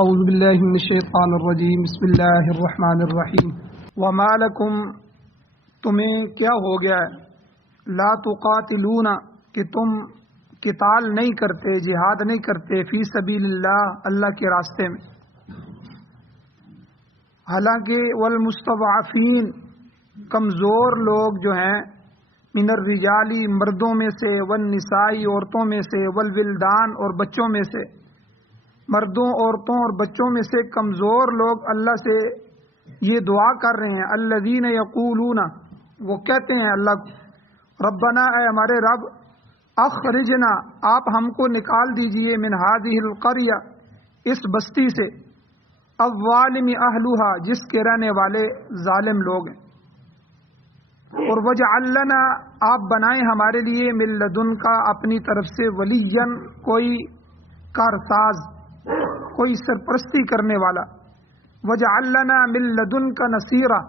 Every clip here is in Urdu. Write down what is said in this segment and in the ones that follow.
اعوذ باللہ من الشیطان الرجیم بسم اللہ الرحمن الرحیم وما لکم تمہیں کیا ہو گیا ہے لا تقاتلون کہ تم قتال نہیں کرتے جہاد نہیں کرتے فی سبیل اللہ اللہ کے راستے میں حالانکہ والمستضعفین کمزور لوگ جو ہیں من الرجالی مردوں میں سے والنسائی عورتوں میں سے والولدان اور بچوں میں سے مردوں عورتوں اور بچوں میں سے کمزور لوگ اللہ سے یہ دعا کر رہے ہیں الذین یقولون وہ کہتے ہیں اللہ کو ربنا اے ہمارے رب اخرجنا آپ ہم کو نکال دیجئے من هذه القریہ اس بستی سے الظالم اہلھا جس کے رہنے والے ظالم لوگ ہیں اور وجعل لنا آپ بنائیں ہمارے لیے من لدنک اپنی طرف سے ولیا کوئی کارساز کوئی سرپرستی کرنے والا وجعل لنا من لدنک نصیرا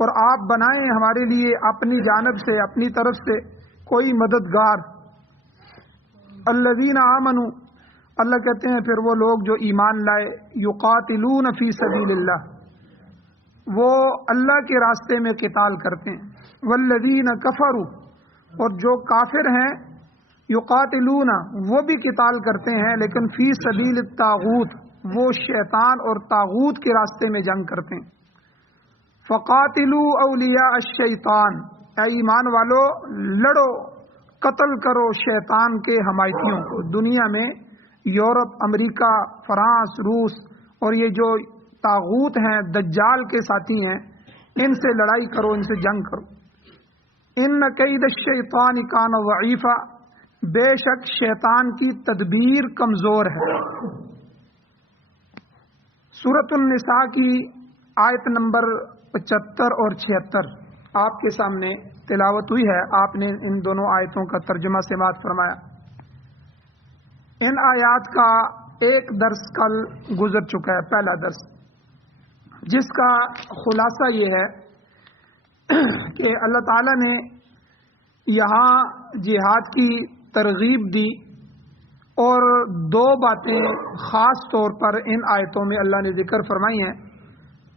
اور آپ بنائیں ہمارے لیے اپنی جانب سے اپنی طرف سے کوئی مددگار الذین آمنوا اللہ کہتے ہیں پھر وہ لوگ جو ایمان لائے یقاتلون فی سبیل اللہ وہ اللہ کے راستے میں قتال کرتے ہیں والذین کفروا اور جو کافر ہیں یقاتلون وہ بھی قتال کرتے ہیں لیکن فی سبیل الطاغوت وہ شیطان اور طاغوت کے راستے میں جنگ کرتے ہیں فقاتلوا اولیاء الشیطان اے ایمان والو لڑو قتل کرو شیطان کے حمایتیوں کو دنیا میں یورپ امریکہ فرانس روس اور یہ جو طاغوت ہیں دجال کے ساتھی ہیں ان سے لڑائی کرو ان سے جنگ کرو ان کید الشیطان کان ضعیفا بے شک شیطان کی تدبیر کمزور ہے سورۃ النساء کی آیت نمبر 75 اور 76 آپ کے سامنے تلاوت ہوئی ہے آپ نے ان دونوں آیتوں کا ترجمہ سماعت فرمایا ان آیات کا ایک درس کل گزر چکا ہے پہلا درس جس کا خلاصہ یہ ہے کہ اللہ تعالیٰ نے یہاں جہاد کی ترغیب دی اور دو باتیں خاص طور پر ان آیتوں میں اللہ نے ذکر فرمائی ہیں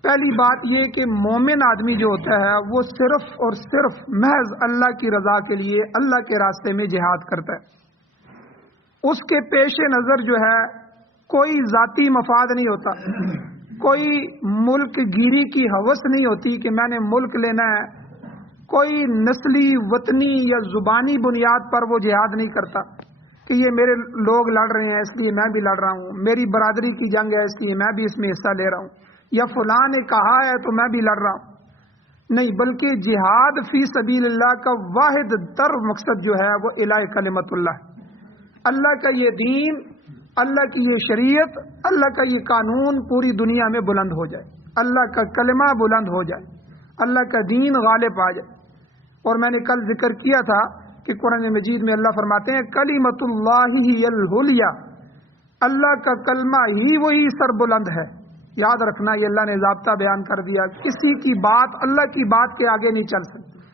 پہلی بات یہ کہ مومن آدمی جو ہوتا ہے وہ صرف اور صرف محض اللہ کی رضا کے لیے اللہ کے راستے میں جہاد کرتا ہے اس کے پیش نظر جو ہے کوئی ذاتی مفاد نہیں ہوتا کوئی ملک گیری کی ہوس نہیں ہوتی کہ میں نے ملک لینا ہے کوئی نسلی وطنی یا زبانی بنیاد پر وہ جہاد نہیں کرتا کہ یہ میرے لوگ لڑ رہے ہیں اس لیے میں بھی لڑ رہا ہوں میری برادری کی جنگ ہے اس لیے میں بھی اس میں حصہ لے رہا ہوں یا فلاں نے کہا ہے تو میں بھی لڑ رہا ہوں نہیں بلکہ جہاد فی سبیل اللہ کا واحد تر مقصد جو ہے وہ الہ کلمت اللہ اللہ کا یہ دین اللہ کی یہ شریعت اللہ کا یہ قانون پوری دنیا میں بلند ہو جائے اللہ کا کلمہ بلند ہو جائے اللہ کا دین غالب آ جائے اور میں نے کل ذکر کیا تھا کہ قرآن مجید میں اللہ فرماتے ہیں کلمۃ اللہ ہی العلیٰ اللہ کا کلمہ ہی وہی سر بلند ہے یاد رکھنا یہ اللہ نے ضابطہ بیان کر دیا کسی کی بات اللہ کی بات کے آگے نہیں چل سکتی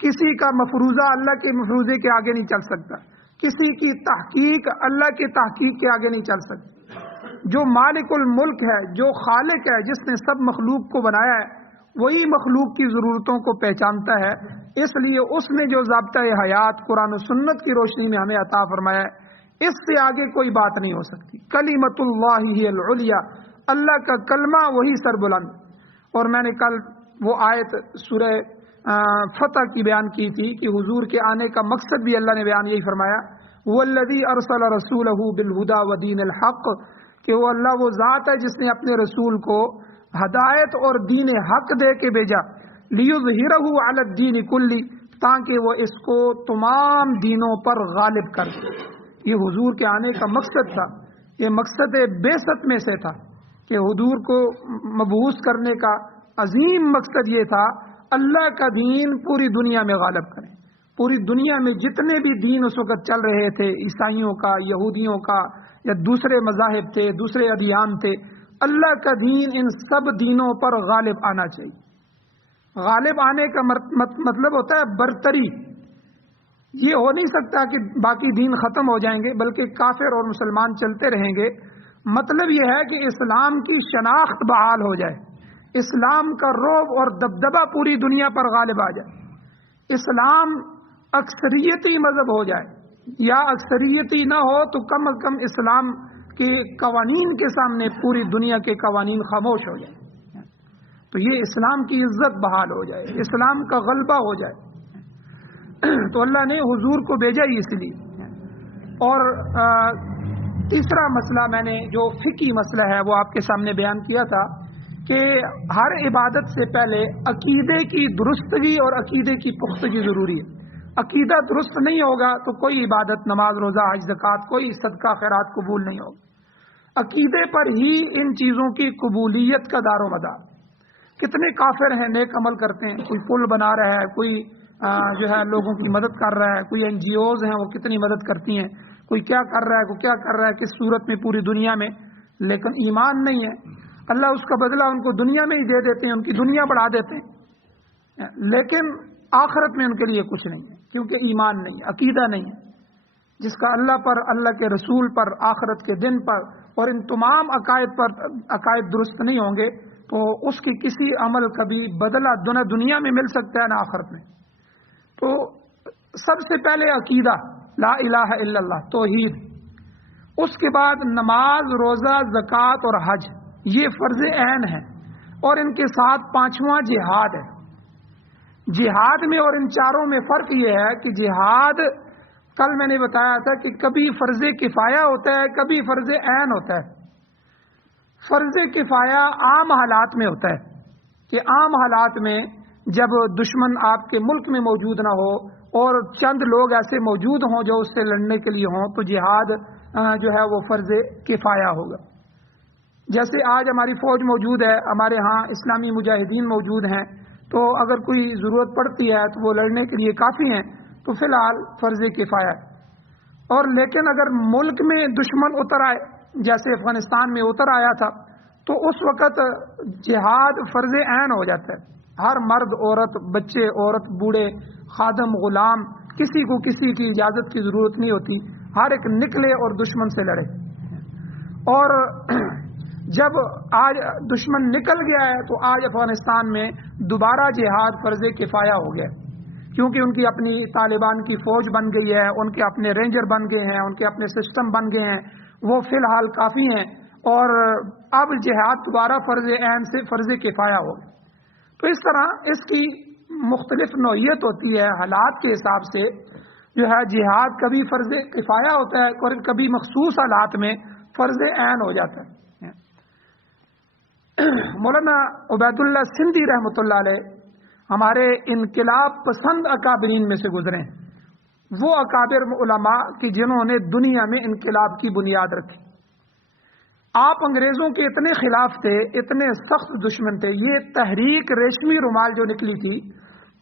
کسی کا مفروضہ اللہ کے مفروضے کے آگے نہیں چل سکتا کسی کی تحقیق اللہ کے تحقیق کے آگے نہیں چل سکتی جو مالک الملک ہے جو خالق ہے جس نے سب مخلوق کو بنایا ہے وہی مخلوق کی ضرورتوں کو پہچانتا ہے اس لیے اس نے جو ضابطہ حیات قرآن و سنت کی روشنی میں ہمیں عطا فرمایا ہے اس سے آگے کوئی بات نہیں ہو سکتی کلمۃ اللہ ہی العلیٰ اللہ کا کلمہ وہی سر بلند اور میں نے کل وہ آیت سورہ فتح کی بیان کی تھی کہ حضور کے آنے کا مقصد بھی اللہ نے بیان یہی فرمایا والذی ارسل رسولہ بالہدی ودین الحق کہ وہ اللہ وہ ذات ہے جس نے اپنے رسول کو ہدایت اور دین حق دے کے بھیجا لیظہرہ علی الدین کلی تاکہ وہ اس کو تمام دینوں پر غالب کر دے یہ حضور کے آنے کا مقصد تھا یہ مقصد بعثت میں سے تھا کہ حضور کو مبعوث کرنے کا عظیم مقصد یہ تھا اللہ کا دین پوری دنیا میں غالب کریں پوری دنیا میں جتنے بھی دین اس وقت چل رہے تھے عیسائیوں کا یہودیوں کا یا دوسرے مذاہب تھے دوسرے ادیان تھے اللہ کا دین ان سب دینوں پر غالب آنا چاہیے غالب آنے کا مطلب ہوتا ہے برتری یہ ہو نہیں سکتا کہ باقی دین ختم ہو جائیں گے بلکہ کافر اور مسلمان چلتے رہیں گے مطلب یہ ہے کہ اسلام کی شناخت بحال ہو جائے، اسلام کا رعب اور دبدبہ پوری دنیا پر غالب آ جائے، اسلام اکثریتی مذہب ہو جائے، یا اکثریتی نہ ہو تو کم از کم اسلام کے قوانین کے سامنے پوری دنیا کے قوانین خاموش ہو جائیں، تو یہ اسلام کی عزت بحال ہو جائے، اسلام کا غلبہ ہو جائے۔ تو اللہ نے حضور کو بھیجا ہی اس لیے۔ اور تیسرا مسئلہ میں نے جو فقہی مسئلہ ہے وہ آپ کے سامنے بیان کیا تھا کہ ہر عبادت سے پہلے عقیدے کی درستگی اور عقیدے کی پختگی ضروری ہے۔ عقیدہ درست نہیں ہوگا تو کوئی عبادت، نماز، روزہ، حج، زکوٰۃ، کوئی صدقہ خیرات قبول نہیں ہوگا۔ عقیدے پر ہی ان چیزوں کی قبولیت کا دار و مدار۔ کتنے کافر ہیں نیک عمل کرتے ہیں، کوئی پل بنا رہا ہے، کوئی جو ہے لوگوں کی مدد کر رہا ہے، کوئی NGOs ہیں وہ کتنی مدد کرتی ہیں، کوئی کیا کر رہا ہے، کوئی کیا کر رہا ہے، کس صورت میں پوری دنیا میں، لیکن ایمان نہیں ہے۔ اللہ اس کا بدلہ ان کو دنیا میں ہی دے دیتے ہیں، ان کی دنیا بڑھا دیتے ہیں، لیکن آخرت میں ان کے لیے کچھ نہیں ہے، کیونکہ ایمان نہیں ہے، عقیدہ نہیں ہے۔ جس کا اللہ پر، اللہ کے رسول پر، آخرت کے دن پر اور ان تمام عقائد پر عقائد درست نہیں ہوں گے تو اس کی کسی عمل کا بھی بدلہ نہ دنیا میں مل سکتا ہے نہ آخرت میں۔ تو سب سے پہلے عقیدہ، لا الہ الا اللہ، توحید، اس کے بعد نماز، روزہ، زکوٰۃ اور حج، یہ فرض عین ہیں، اور ان کے ساتھ پانچواں جہاد ہے۔ جہاد میں اور ان چاروں میں فرق یہ ہے کہ جہاد، کل میں نے بتایا تھا کہ کبھی فرض کفایہ ہوتا ہے، کبھی فرض عین ہوتا ہے۔ فرض کفایہ عام حالات میں ہوتا ہے کہ عام حالات میں جب دشمن آپ کے ملک میں موجود نہ ہو اور چند لوگ ایسے موجود ہوں جو اس سے لڑنے کے لیے ہوں تو جہاد جو ہے وہ فرض کفایہ ہوگا۔ جیسے آج ہماری فوج موجود ہے، ہمارے ہاں اسلامی مجاہدین موجود ہیں، تو اگر کوئی ضرورت پڑتی ہے تو وہ لڑنے کے لیے کافی ہیں، تو فی الحال فرض کفایہ ہے۔ اور لیکن اگر ملک میں دشمن اتر آئے، جیسے افغانستان میں اتر آیا تھا، تو اس وقت جہاد فرض عین ہو جاتا ہے۔ ہر مرد، عورت، بچے، عورت، بوڑھے، خادم، غلام، کسی کو کسی کی اجازت کی ضرورت نہیں ہوتی، ہر ایک نکلے اور دشمن سے لڑے۔ اور جب آج دشمن نکل گیا ہے تو آج افغانستان میں دوبارہ جہاد فرض کفایہ ہو گیا، کیونکہ ان کی اپنی طالبان کی فوج بن گئی ہے، ان کے اپنے رینجر بن گئے ہیں، ان کے اپنے سسٹم بن گئے ہیں، وہ فی الحال کافی ہیں، اور اب جہاد دوبارہ فرض عین سے فرض کفایہ ہو گیا۔ تو اس طرح اس کی مختلف نوعیت ہوتی ہے، حالات کے حساب سے جو ہے جہاد کبھی فرض کفایہ ہوتا ہے اور کبھی مخصوص حالات میں فرض عین ہو جاتا ہے۔ مولانا عبید اللہ سندھی رحمۃ اللہ علیہ ہمارے انقلاب پسند اکابرین میں سے گزرے ہیں، وہ اکابر علماء کہ جنہوں نے دنیا میں انقلاب کی بنیاد رکھی۔ آپ انگریزوں کے اتنے خلاف تھے، اتنے سخت دشمن تھے۔ یہ تحریک ریشمی رومال جو نکلی تھی،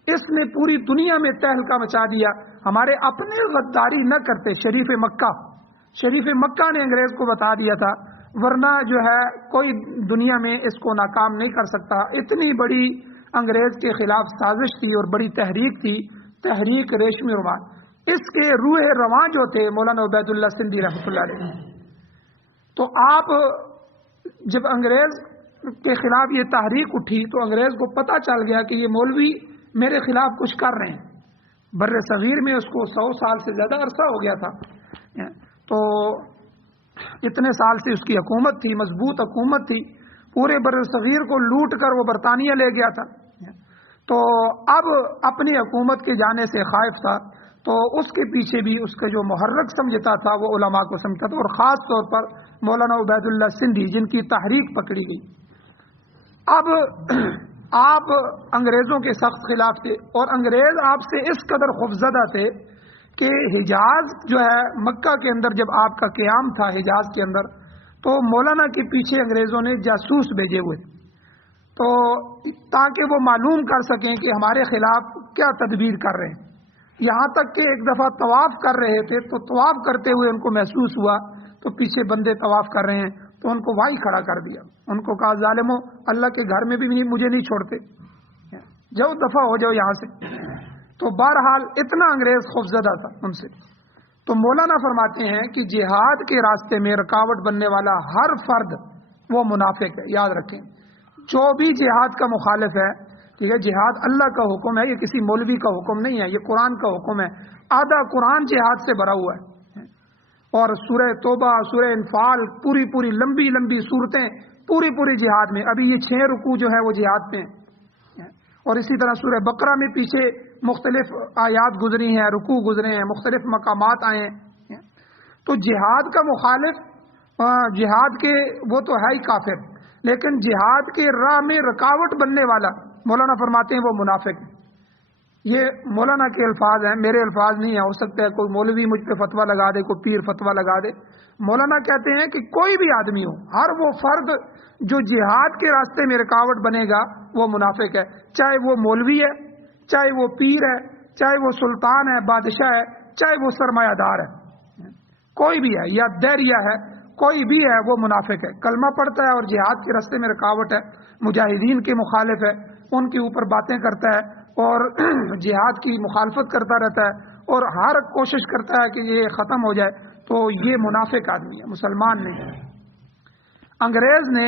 اس نے پوری دنیا میں تہلکہ مچا دیا۔ ہمارے اپنے غداری نہ کرتے، شریف مکہ نے انگریز کو بتا دیا تھا، ورنہ جو ہے کوئی دنیا میں اس کو ناکام نہیں کر سکتا۔ اتنی بڑی انگریز کے خلاف سازش تھی اور بڑی تحریک تھی، تحریک ریشمی رومال۔ اس کے روح رواں جو تھے مولانا عبید اللہ سندھی رحمۃ اللہ علیہ، تو آپ جب انگریز کے خلاف یہ تحریک اٹھی تو انگریز کو پتہ چل گیا کہ یہ مولوی میرے خلاف کچھ کر رہے ہیں۔ بر صغیر میں اس کو 100 سال سے زیادہ عرصہ ہو گیا تھا، تو اتنے سال سے اس کی حکومت تھی، مضبوط حکومت تھی، پورے بر صغیر کو لوٹ کر وہ برطانیہ لے گیا تھا، تو اب اپنی حکومت کے جانے سے خائف تھا، تو اس کے پیچھے بھی اس کا جو محرک سمجھتا تھا وہ علماء کو سمجھتا تھا، اور خاص طور پر مولانا عبید اللہ سندھی جن کی تحریک پکڑی گئی۔ اب آپ انگریزوں کے سخت خلاف تھے، اور انگریز آپ سے اس قدر خوفزدہ تھے کہ حجاز جو ہے مکہ کے اندر جب آپ کا قیام تھا حجاز کے اندر، تو مولانا کے پیچھے انگریزوں نے جاسوس بھیجے ہوئے، تو تاکہ وہ معلوم کر سکیں کہ ہمارے خلاف کیا تدبیر کر رہے ہیں۔ یہاں تک کہ ایک دفعہ طواف کر رہے تھے تو طواف کرتے ہوئے ان کو محسوس ہوا تو پیچھے بندے طواف کر رہے ہیں، تو ان کو وہیں کھڑا کر دیا، ان کو کہا ظالمو، اللہ کے گھر میں بھی مجھے نہیں چھوڑتے، جاؤ دفع ہو جاؤ یہاں سے۔ تو بہرحال اتنا انگریز خوفزدہ تھا ان سے، تو مولانا فرماتے ہیں کہ جہاد کے راستے میں رکاوٹ بننے والا ہر فرد وہ منافق ہے. یاد رکھیں، جو بھی جہاد کا مخالف ہے، ٹھیک ہے، جہاد اللہ کا حکم ہے، یہ کسی مولوی کا حکم نہیں ہے، یہ قرآن کا حکم ہے. آدھا قرآن جہاد سے بھرا ہوا ہے، اور سورہ توبہ، سورہ انفال، پوری لمبی لمبی صورتیں پوری جہاد میں. ابھی یہ 6 رکوع جو ہے وہ جہاد میں ہیں، اور اسی طرح سورہ بقرہ میں پیچھے مختلف آیات گزری ہیں، رکوع گزرے ہیں، مختلف مقامات آئے ہیں. تو جہاد کا مخالف جہاد کے وہ تو ہے ہی کافر، لیکن جہاد کے راہ میں رکاوٹ بننے والا مولانا فرماتے ہیں وہ منافق ہے. یہ مولانا کے الفاظ ہیں، میرے الفاظ نہیں ہیں. ہو سکتا ہے کوئی مولوی مجھ پہ فتویٰ لگا دے، کوئی پیر فتویٰ لگا دے. مولانا کہتے ہیں کہ کوئی بھی آدمی ہو، ہر وہ فرد جو جہاد کے راستے میں رکاوٹ بنے گا وہ منافق ہے. چاہے وہ مولوی ہے، چاہے وہ پیر ہے، چاہے وہ سلطان ہے، بادشاہ ہے، چاہے وہ سرمایہ دار ہے، کوئی بھی ہے، یا دیریا ہے، کوئی بھی ہے، وہ منافق ہے. کلمہ پڑھتا ہے اور جہاد کے راستے میں رکاوٹ ہے، مجاہدین کے مخالف ہے، ان کے اوپر باتیں کرتا ہے اور جہاد کی مخالفت کرتا رہتا ہے اور ہر کوشش کرتا ہے کہ یہ ختم ہو جائے، تو یہ منافق آدمی ہے، مسلمان نہیں ہے. انگریز نے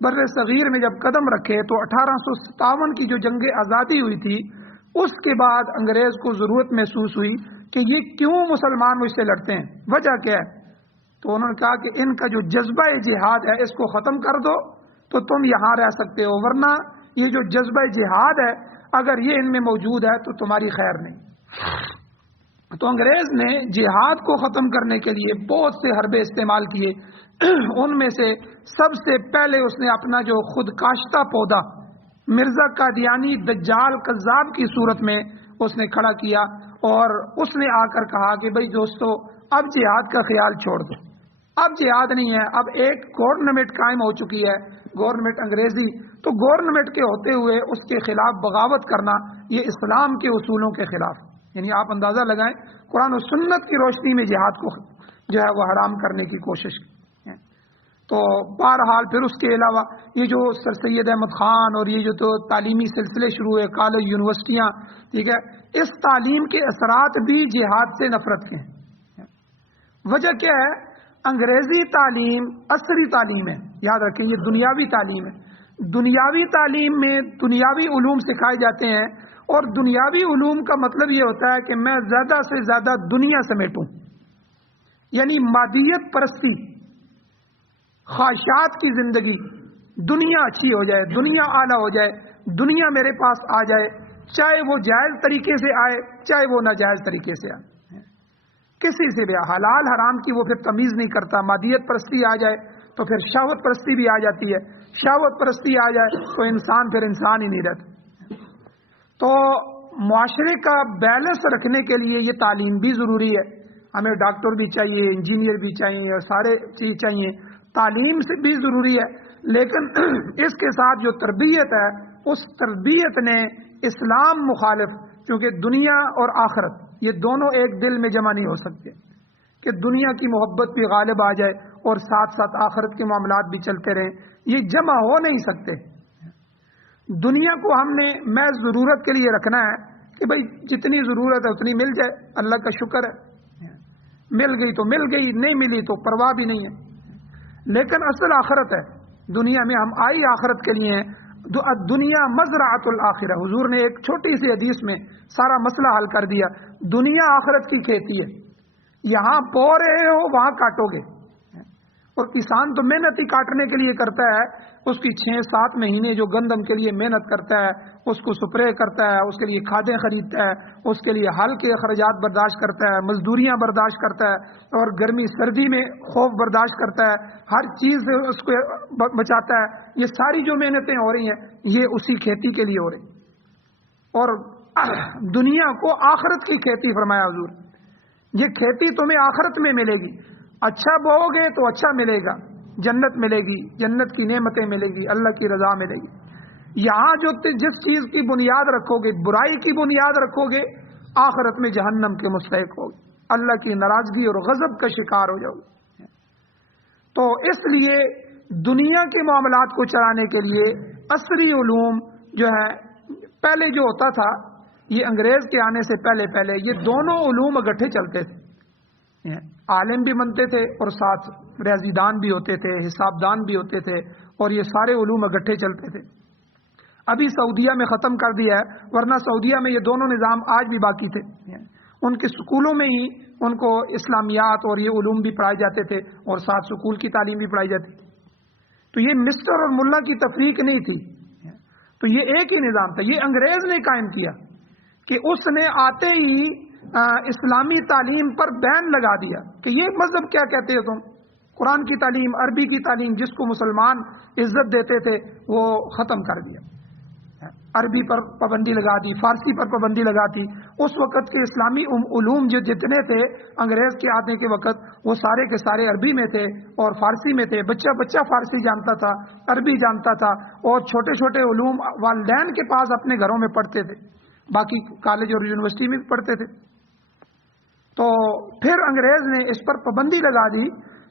بر صغیر میں جب قدم رکھے تو 1857 کی جو جنگ آزادی ہوئی تھی، اس کے بعد انگریز کو ضرورت محسوس ہوئی کہ یہ کیوں مسلمان مجھ سے لڑتے ہیں، وجہ کیا ہے؟ تو انہوں نے کہا کہ ان کا جو جذبہ جہاد ہے اس کو ختم کر دو تو تم یہاں رہ سکتے ہو، ورنہ یہ جو جذبہ جہاد ہے اگر یہ ان میں موجود ہے تو تمہاری خیر نہیں. تو انگریز نے جہاد کو ختم کرنے کے لیے بہت سے حربے استعمال کیے. ان میں سے سب سے پہلے اس نے اپنا جو خود کاشتہ پودا مرزا قادیانی دجال کذاب کی صورت میں اس نے کھڑا کیا، اور اس نے آ کر کہا کہ بھائی دوستو، اب جہاد کا خیال چھوڑ دو، اب جہاد نہیں ہے، اب ایک گورنمنٹ قائم ہو چکی ہے، گورنمنٹ انگریزی. تو گورنمنٹ کے ہوتے ہوئے اس کے خلاف بغاوت کرنا یہ اسلام کے اصولوں کے خلاف، یعنی آپ اندازہ لگائیں قرآن و سنت کی روشنی میں جہاد کو جو ہے وہ حرام کرنے کی کوشش کی. تو بہرحال پھر اس کے علاوہ یہ جو سر سید احمد خان اور یہ جو تو تعلیمی سلسلے شروع ہوئے، کالج، یونیورسٹیاں، ٹھیک ہے، اس تعلیم کے اثرات بھی جہاد سے نفرت کے ہیں. وجہ کیا ہے؟ انگریزی تعلیم عصری تعلیم ہے، یاد رکھیں یہ دنیاوی تعلیم ہے. دنیاوی تعلیم میں دنیاوی علوم سکھائے جاتے ہیں، اور دنیاوی علوم کا مطلب یہ ہوتا ہے کہ میں زیادہ سے زیادہ دنیا سمیٹوں، یعنی مادیت پرستی، خواہشات کی زندگی، دنیا اچھی ہو جائے، دنیا اعلیٰ ہو جائے، دنیا میرے پاس آ جائے، چاہے وہ جائز طریقے سے آئے چاہے وہ ناجائز طریقے سے آئے، کسی سے بھی. حلال حرام کی وہ پھر تمیز نہیں کرتا. مادیت پرستی آ جائے تو پھر شہوت پرستی بھی آ جاتی ہے، شہوت پرستی آ جائے تو انسان پھر انسان ہی نہیں رہتا. تو معاشرے کا بیلنس رکھنے کے لیے یہ تعلیم بھی ضروری ہے. ہمیں ڈاکٹر بھی چاہیے، انجینئر بھی چاہیے، اور سارے چیز چاہیے. تعلیم سے بھی ضروری ہے، لیکن اس کے ساتھ جو تربیت ہے اس تربیت نے اسلام مخالف، کیونکہ دنیا اور آخرت یہ دونوں ایک دل میں جمع نہیں ہو سکتے کہ دنیا کی محبت بھی غالب آ جائے اور ساتھ ساتھ آخرت کے معاملات بھی چلتے رہیں، یہ جمع ہو نہیں سکتے. دنیا کو ہم نے محض ضرورت کے لیے رکھنا ہے کہ بھئی جتنی ضرورت ہے اتنی مل جائے، اللہ کا شکر ہے، مل گئی تو مل گئی، نہیں ملی تو پرواہ بھی نہیں ہے. لیکن اصل آخرت ہے. دنیا میں ہم آئی آخرت کے لیے ہیں. دنیا مزرعۃ الآخرہ، حضور نے ایک چھوٹی سی حدیث میں سارا مسئلہ حل کر دیا. دنیا آخرت کی کھیتی ہے، یہاں بو رہے ہو وہاں کاٹو گے. اور کسان تو محنت ہی کاٹنے کے لیے کرتا ہے، اس کی 6-7 مہینے جو گندم کے لیے محنت کرتا ہے، اس کو سپرے کرتا ہے، اس کے لیے کھادیں خریدتا ہے، اس کے لیے ہل کے اخراجات برداشت کرتا ہے، مزدوریاں برداشت کرتا ہے، اور گرمی سردی میں خوف برداشت کرتا ہے، ہر چیز سے اس کو بچاتا ہے. یہ ساری جو محنتیں ہو رہی ہیں یہ اسی کھیتی کے لیے ہو رہی. اور دنیا کو آخرت کی کھیتی فرمایا حضور. یہ کھیتی تمہیں آخرت میں ملے گی، اچھا بوؤ گے تو اچھا ملے گا، جنت ملے گی، جنت کی نعمتیں ملے گی، اللہ کی رضا ملے گی. یہاں جو جس چیز کی بنیاد رکھو گے، برائی کی بنیاد رکھو گے، آخرت میں جہنم کے مستحق ہوگے، اللہ کی ناراضگی اور غضب کا شکار ہو جاؤ گے. تو اس لیے دنیا کے معاملات کو چلانے کے لیے عصری علوم جو ہے، پہلے جو ہوتا تھا، یہ انگریز کے آنے سے پہلے یہ دونوں علوم اکٹھے چلتے تھے. عالم بھی بنتے تھے اور ساتھ ریاضی دان بھی ہوتے تھے، حساب دان بھی ہوتے تھے، اور یہ سارے علوم اکٹھے چلتے تھے۔ ابھی سعودیہ میں ختم کر دیا ہے، ورنہ سعودیہ میں یہ دونوں نظام آج بھی باقی تھے۔ ان کے سکولوں میں ہی ان کو اسلامیات اور یہ علوم بھی پڑھائے جاتے تھے، اور ساتھ سکول کی تعلیم بھی پڑھائی جاتی تھی۔ تو یہ مسٹر اور ملا کی تفریق نہیں تھی، تو یہ ایک ہی نظام تھا۔ یہ انگریز نے قائم کیا کہ اس نے آتے ہی اسلامی تعلیم پر بین لگا دیا کہ یہ مذہب کیا کہتے ہو تم، قرآن کی تعلیم، عربی کی تعلیم جس کو مسلمان عزت دیتے تھے وہ ختم کر دیا، عربی پر پابندی لگا دی، فارسی پر پابندی لگا دی۔ اس وقت کے اسلامی علوم جو جتنے تھے انگریز کے آنے کے وقت وہ سارے کے سارے عربی میں تھے اور فارسی میں تھے۔ بچہ بچہ فارسی جانتا تھا، عربی جانتا تھا، اور چھوٹے چھوٹے علوم والدین کے پاس اپنے گھروں میں پڑھتے تھے، باقی کالج اور یونیورسٹی میں بھی پڑھتے تھے۔ تو پھر انگریز نے اس پر پابندی لگا دی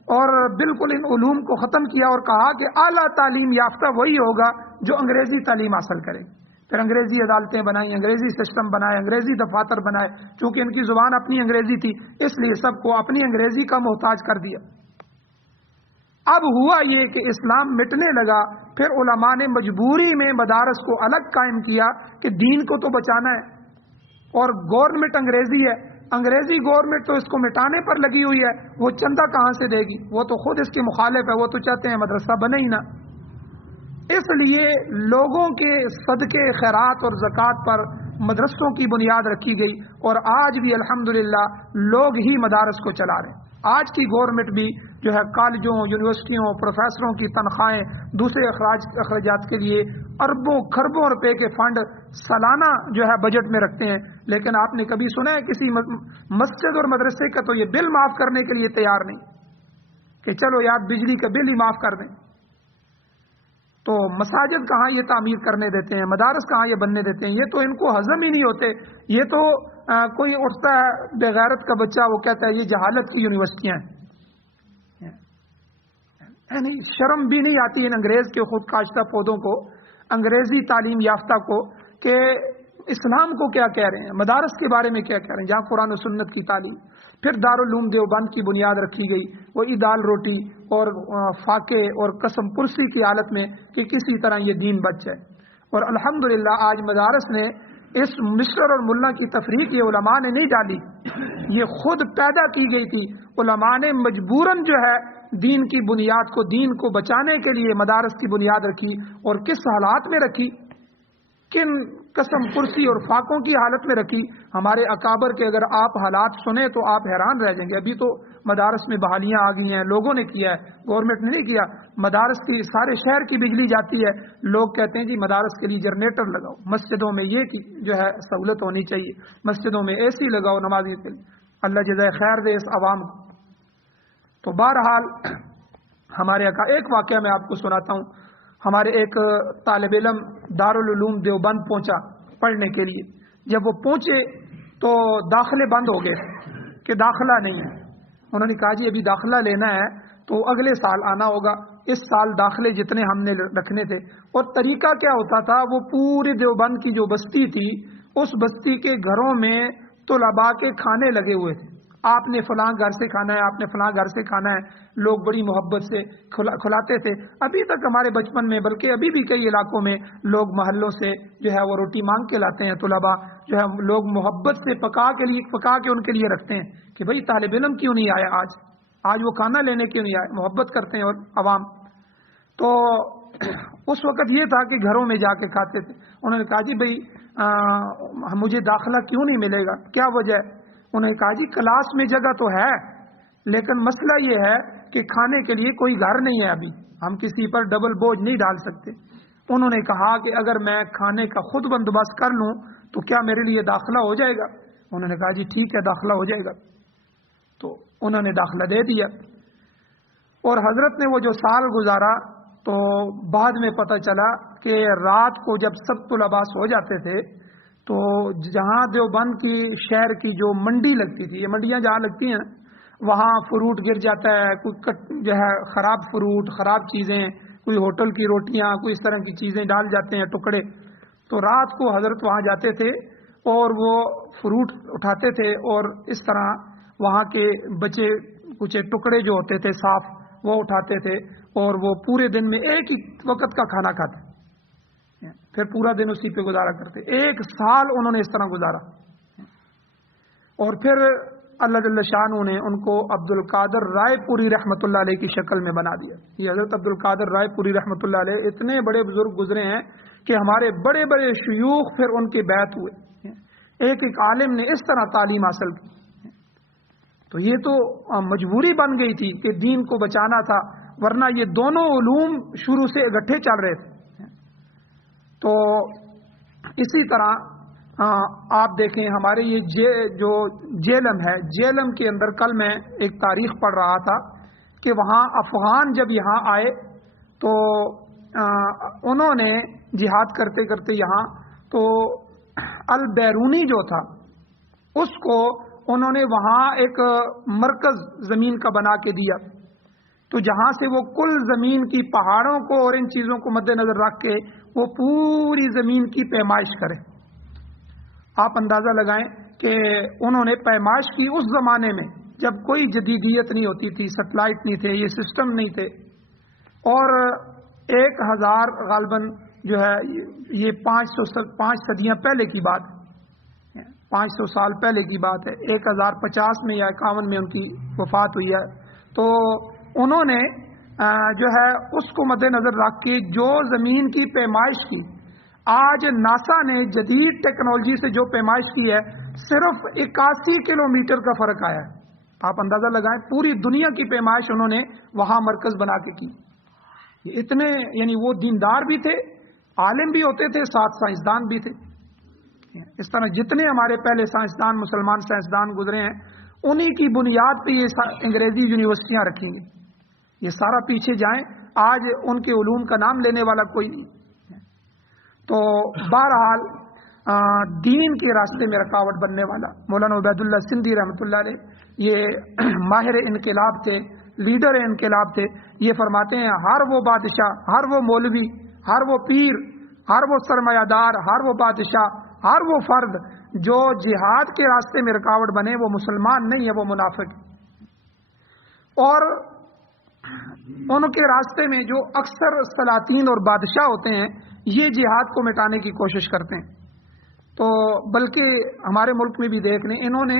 اور بالکل ان علوم کو ختم کیا اور کہا کہ اعلیٰ تعلیم یافتہ وہی ہوگا جو انگریزی تعلیم حاصل کرے۔ پھر انگریزی عدالتیں بنائیں، انگریزی سسٹم بنائے، انگریزی دفاتر بنائے، چونکہ ان کی زبان اپنی انگریزی تھی اس لیے سب کو اپنی انگریزی کا محتاج کر دیا۔ اب ہوا یہ کہ اسلام مٹنے لگا، پھر علماء نے مجبوری میں مدارس کو الگ قائم کیا کہ دین کو تو بچانا ہے، اور گورنمنٹ انگریزی ہے، انگریزی گورنمنٹ تو اس کو مٹانے پر لگی ہوئی ہے، وہ چندہ کہاں سے دے گی؟ وہ تو خود اس کے مخالف ہے، وہ تو چاہتے ہیں مدرسہ بنے ہی نہ۔ اس لیے لوگوں کے صدقے خیرات اور زکوٰۃ پر مدرسوں کی بنیاد رکھی گئی، اور آج بھی الحمدللہ لوگ ہی مدارس کو چلا رہے ہیں۔ آج کی گورنمنٹ بھی جو ہے کالجوں، یونیورسٹیوں، پروفیسروں کی تنخواہیں، دوسرے اخراجات کے لیے اربوں کھربوں روپے کے فنڈ سالانہ جو ہے بجٹ میں رکھتے ہیں، لیکن آپ نے کبھی سنا ہے کسی مسجد اور مدرسے کا تو یہ بل معاف کرنے کے لیے تیار نہیں کہ چلو یار بجلی کا بل ہی معاف کر دیں۔ تو مساجد کہاں یہ تعمیر کرنے دیتے ہیں، مدارس کہاں یہ بننے دیتے ہیں؟ یہ تو ان کو ہضم ہی نہیں ہوتے۔ یہ تو کوئی اٹھتا ہے بغیرت کا بچہ، وہ کہتا ہے یہ جہالت کی یونیورسٹیاں ہیں۔ یعنی شرم بھی نہیں آتی ان انگریز کے خود کاشتہ پودوں کو، انگریزی تعلیم یافتہ کو، کہ اسلام کو کیا کہہ رہے ہیں، مدارس کے بارے میں کیا کہہ رہے ہیں جہاں قرآن و سنت کی تعلیم۔ پھر دارالعلوم دیوبند کی بنیاد رکھی گئی، وہی دال روٹی اور فاقے اور قسم پرسی کی حالت میں کہ کسی طرح یہ دین بچ جائے۔ اور الحمدللہ آج مدارس نے اس مسٹر اور ملا کی تفریق یہ علماء نے نہیں ڈالی، یہ خود پیدا کی گئی تھی۔ علماء نے مجبوراً جو ہے دین کی بنیاد کو، دین کو بچانے کے لیے مدارس کی بنیاد رکھی، اور کس حالات میں رکھی، کن قسم پرسی اور فاقوں کی حالت میں رکھی۔ ہمارے اکابر کے اگر آپ حالات سنیں تو آپ حیران رہ جائیں گے۔ ابھی تو مدارس میں بحالیاں آ گئی ہیں، لوگوں نے کیا ہے، گورنمنٹ نے نہیں کیا۔ مدارس کی سارے شہر کی بجلی جاتی ہے، لوگ کہتے ہیں جی مدارس کے لیے جنریٹر لگاؤ، مسجدوں میں یہ جو ہے سہولت ہونی چاہیے، مسجدوں میں اے سی لگاؤ نمازی کے لیے۔ اللہ جزائے خیر دے اس عوام کو۔ تو بہرحال ہمارے ایک واقعہ میں آپ کو سناتا ہوں۔ ہمارے ایک طالب علم دارالعلوم دیوبند پہنچا پڑھنے کے لیے۔ جب وہ پہنچے تو داخلے بند ہو گئے کہ داخلہ نہیں ہے۔ انہوں نے کہا جی ابھی داخلہ لینا ہے تو اگلے سال آنا ہوگا، اس سال داخلے جتنے ہم نے رکھنے تھے۔ اور طریقہ کیا ہوتا تھا، وہ پورے دیوبند کی جو بستی تھی اس بستی کے گھروں میں طلباء کے کھانے لگے ہوئے تھے، آپ نے فلاں گھر سے کھانا ہے، آپ نے فلاں گھر سے کھانا ہے، لوگ بڑی محبت سے کھلاتے تھے۔ ابھی تک ہمارے بچپن میں، بلکہ ابھی بھی کئی علاقوں میں لوگ محلوں سے جو ہے وہ روٹی مانگ کے لاتے ہیں، طلباء جو ہے لوگ محبت سے پکا کے ان کے لیے رکھتے ہیں کہ بھئی طالب علم کیوں نہیں آیا آج وہ کھانا لینے کیوں نہیں آئے، محبت کرتے ہیں اور عوام۔ تو اس وقت یہ تھا کہ گھروں میں جا کے کھاتے تھے۔ انہوں نے کہا جی بھئی مجھے داخلہ کیوں نہیں ملے گا، کیا وجہ ہے؟ انہوں نے کہا جی کلاس میں جگہ تو ہے لیکن مسئلہ یہ ہے کہ کھانے کے لیے کوئی گھر نہیں ہے، ابھی ہم کسی پر ڈبل بوجھ نہیں ڈال سکتے۔ انہوں نے کہا کہ اگر میں کھانے کا خود بندوبست کر لوں تو کیا میرے لیے داخلہ ہو جائے گا؟ انہوں نے کہا جی ٹھیک ہے داخلہ ہو جائے گا۔ تو انہوں نے داخلہ دے دیا، اور حضرت نے وہ جو سال گزارا تو بعد میں پتہ چلا کہ رات کو جب سب طلباء ہو جاتے تھے تو جہاں دیوبند کی شہر کی جو منڈی لگتی تھی، یہ منڈیاں جہاں لگتی ہیں وہاں فروٹ گر جاتا ہے، کوئی جو ہے خراب فروٹ، خراب چیزیں، کوئی ہوٹل کی روٹیاں، کوئی اس طرح کی چیزیں ڈال جاتے ہیں ٹکڑے۔ تو رات کو حضرت وہاں جاتے تھے اور وہ فروٹ اٹھاتے تھے اور اس طرح وہاں کے بچے کچھ ٹکڑے جو ہوتے تھے صاف وہ اٹھاتے تھے اور وہ پورے دن میں ایک ہی وقت کا کھانا کھاتے، پھر پورا دن اسی پہ گزارا کرتے. 1 سال انہوں نے اس طرح گزارا. اور پھر اللہ جل شانہ نے ان کو عبد القادر رائے پوری رحمۃ اللہ علیہ کی شکل میں بنا دیا. یہ حضرت عبد القادر رائے پوری رحمۃ اللہ علیہ اتنے بڑے بزرگ گزرے ہیں کہ ہمارے بڑے بڑے شیوخ پھر ان کے بیعت ہوئے. ایک ایک عالم نے اس طرح تعلیم حاصل کی. تو یہ تو مجبوری بن گئی تھی کہ دین کو بچانا تھا، ورنہ یہ دونوں علوم شروع سے اکٹھے چل رہے تھے. تو اسی طرح آپ دیکھیں ہمارے یہ جو جیلم ہے، جیلم کے اندر کل میں ایک تاریخ پڑھ رہا تھا کہ وہاں افغان جب یہاں آئے تو انہوں نے جہاد کرتے کرتے یہاں تو البیرونی جو تھا اس کو انہوں نے وہاں ایک مرکز زمین کا بنا کے دیا، تو جہاں سے وہ کل زمین کی پہاڑوں کو اور ان چیزوں کو مد نظر رکھ کے وہ پوری زمین کی پیمائش کرے. آپ اندازہ لگائیں کہ انہوں نے پیمائش کی اس زمانے میں جب کوئی جدیدیت نہیں ہوتی تھی، سیٹلائٹ نہیں تھے، یہ سسٹم نہیں تھے، اور 1000 غالباً جو ہے یہ 5 صدیاں پہلے کی بات ہے، 500 سال پہلے کی بات ہے. 1050 میں یا 51 میں ان کی وفات ہوئی ہے. تو انہوں نے جو ہے اس کو مد نظر رکھ کے جو زمین کی پیمائش کی، آج ناسا نے جدید ٹیکنالوجی سے جو پیمائش کی ہے صرف 81 کلومیٹر کا فرق آیا ہے. آپ اندازہ لگائیں پوری دنیا کی پیمائش انہوں نے وہاں مرکز بنا کے کی. اتنے یعنی وہ دیندار بھی تھے، عالم بھی ہوتے تھے، ساتھ سائنسدان بھی تھے. اس طرح جتنے ہمارے پہلے سائنسدان مسلمان سائنسدان گزرے ہیں انہی کی بنیاد پہ یہ انگریزی یونیورسٹیاں رکھی گئی. یہ سارا پیچھے جائیں آج ان کے علوم کا نام لینے والا کوئی نہیں. تو بہرحال دین کے راستے میں رکاوٹ بننے والا مولانا عبید اللہ سندھی رحمۃ اللہ علیہ یہ ماہر انقلاب تھے، لیڈر انقلاب تھے. یہ فرماتے ہیں ہر وہ بادشاہ، ہر وہ مولوی، ہر وہ پیر، ہر وہ سرمایہ دار، ہر وہ بادشاہ، ہر وہ فرد جو جہاد کے راستے میں رکاوٹ بنے وہ مسلمان نہیں ہے، وہ منافق ہے. اور ان کے راستے میں جو اکثر سلاطین اور بادشاہ ہوتے ہیں یہ جہاد کو مٹانے کی کوشش کرتے ہیں. تو بلکہ ہمارے ملک میں بھی دیکھ لیں انہوں نے